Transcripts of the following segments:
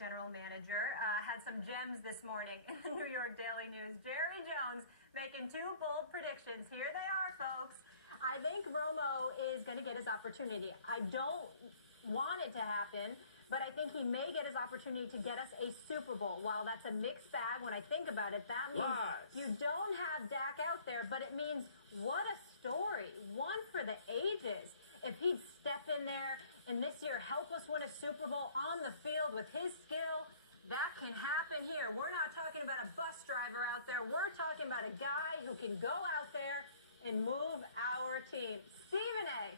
general manager, had some gems this morning in the New York Daily News. Jerry Jones making two bold predictions. Here they are, folks. I think Romo is going to get his opportunity. I don't want it to happen, but I think he may get his opportunity to get us a Super Bowl. While that's a mixed bag, when I think about it, that means you don't have Dak out there, but it means what a story. One for the ages. If he'd step in there and this year help us win a Super Bowl on the field with his skill, that can happen here. We're not talking about a bus driver out there. We're talking about a guy who can go out there and move our team. Stephen A.,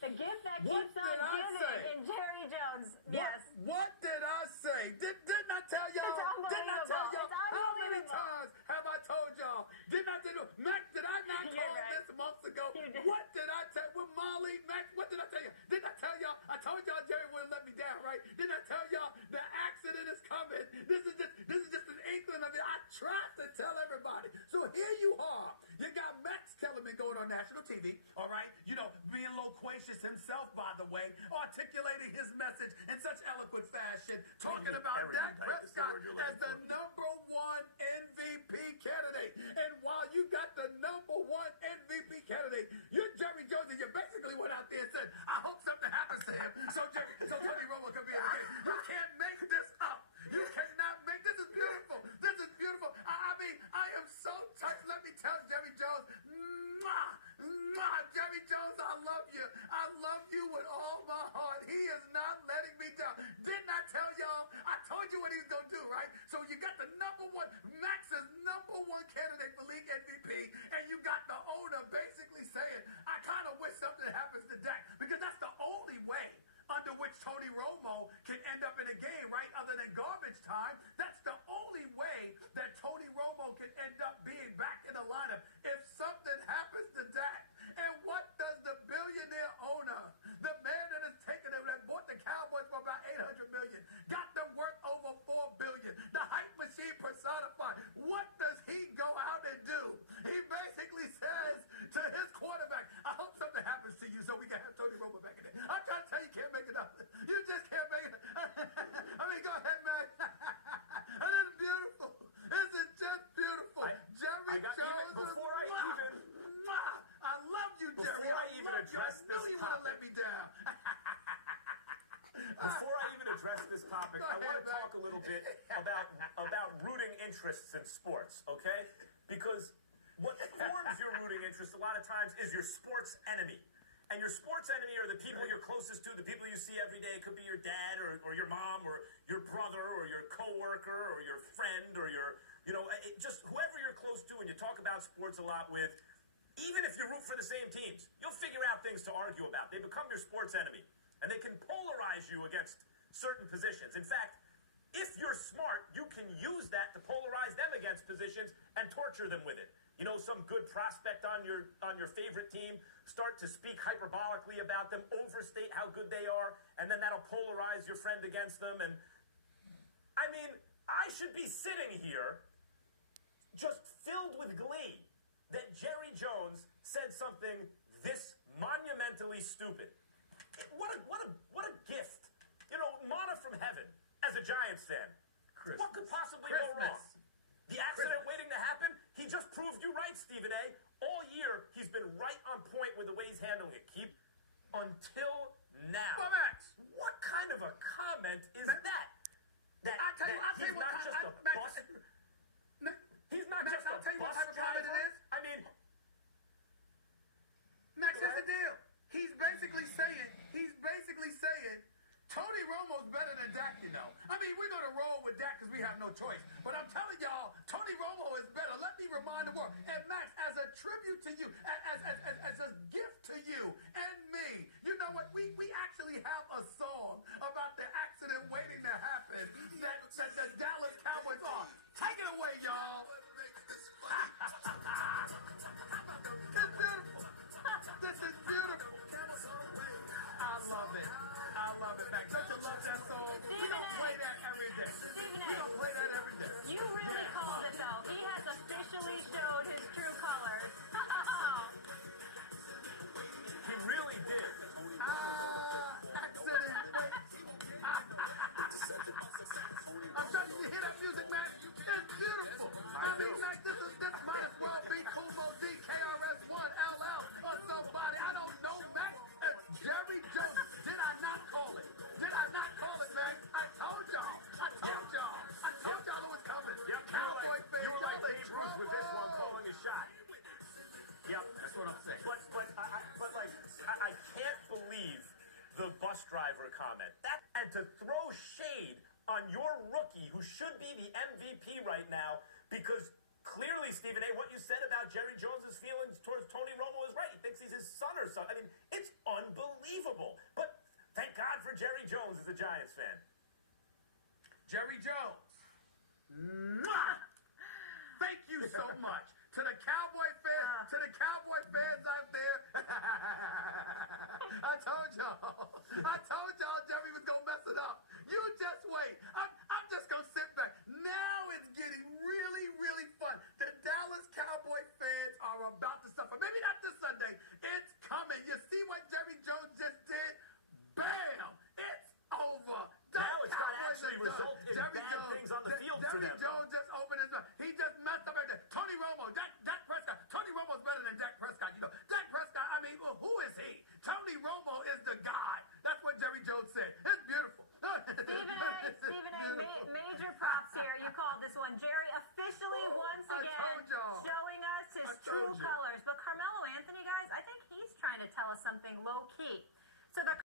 the gift that keeps on giving in Jerry Jones. Yes. What did I say? Didn't I tell y'all? Didn't I tell y'all? How many times have I told y'all? Didn't I tell you? Max, did I not call this months ago? What did I tell with Molly? Max, what did I tell you? Didn't I tell y'all? I told y'all Jerry wouldn't let me down, right? Didn't I tell y'all the accident is coming? This is just an inkling of it. I tried to tell everybody. So here you are. You got Max Kellerman going on national TV, all right? You know, being loquacious himself, by the way, articulating his message in such eloquent fashion, talking about Dak Prescott as the #1 MVP candidate. And while you got the #1 MVP candidate, you're Jerry Jones, and you basically went out there and said, I hope something happens to him so Tony Romo can be in the game. You can't make this up. You cannot make this. Is beautiful. This is beautiful. I mean, I am so touched. Let me tell Jerry Jones, Jerry Jones, I love you. I love you with all my heart. He is not letting me down. Didn't I tell y'all? I told you what he was going to do, right? So you got the Max's #1 candidate for league MVP, and you got the owner basically saying, I kind of wish something happens to Dak, because that's the only way under which Tony Romo can end up in a game, right? Other than garbage time. That's the only way that Tony Romo can end up being back in the lineup if something happens to Dak. And what does the billionaire owner, the man that has taken it, that bought the Cowboys for about $800 million, got them worth over $4 billion, the hype machine personified, what does he go out and do? He basically says to his quarterback, I hope something happens to you so we can have Tony Romo back in there. I'm trying to tell you, can't make it up. You just can't make it. I mean, go ahead, man. This is beautiful. This is just beautiful. Jerry Jones. I love you, Jerry. Before I even address this topic, you want to let me down. Before I even address this topic, I want to talk a little bit about rooting interests in sports, okay? Because what forms your rooting interest a lot of times is your sports enemy. And your sports enemy are the people you're closest to, the people you see every day. It could be your dad or your mom or your brother or your coworker or your friend or just whoever you're close to and you talk about sports a lot with. Even if you root for the same teams, you'll figure out things to argue about. They become your sports enemy. And they can polarize you against certain positions. In fact, if you're smart, you can use that to polarize them against positions and torture them with it. You know, some good prospect on your favorite team, start to speak hyperbolically about them, overstate how good they are, and then that'll polarize your friend against them. And I mean, I should be sitting here just filled with glee that Jerry Jones said something this monumentally stupid. What a gift. You know, manna from heaven as a Giants fan. What could possibly go wrong? The accident waiting to happen? He just proved you right, Stephen A. All year, he's been right on point with the way he's handling it. Until now. Well, Max, what kind of a comment is that? I'll tell you what type of comment it is. I mean, Max, here's the deal. He's basically saying Tony Romo's better than Dak, you know. I mean, we're going to roll with Dak because we have no choice. But I'm telling y'all, Tony Romo is better. Let me remind the world. And Max, as a tribute to you, as a gift to you and me, you know what? We actually have a song about the accident waiting to happen that the Dallas Cowboys are. Take it away, y'all. It's beautiful. This is beautiful. I love it, Max. Don't you love that song? We don't play that every day. We don't play that every day. You really called it, though. He has officially showed his true colors. who should be the MVP right now, because clearly, Stephen A., what you said about Jerry Jones' feelings towards Tony Romo is right. He thinks he's his son or something. I mean, it's unbelievable. But thank God for Jerry Jones as a Giants fan. Jerry Jones. Mwah! Thank you so much. To the Cowboy fans out there, I told y'all.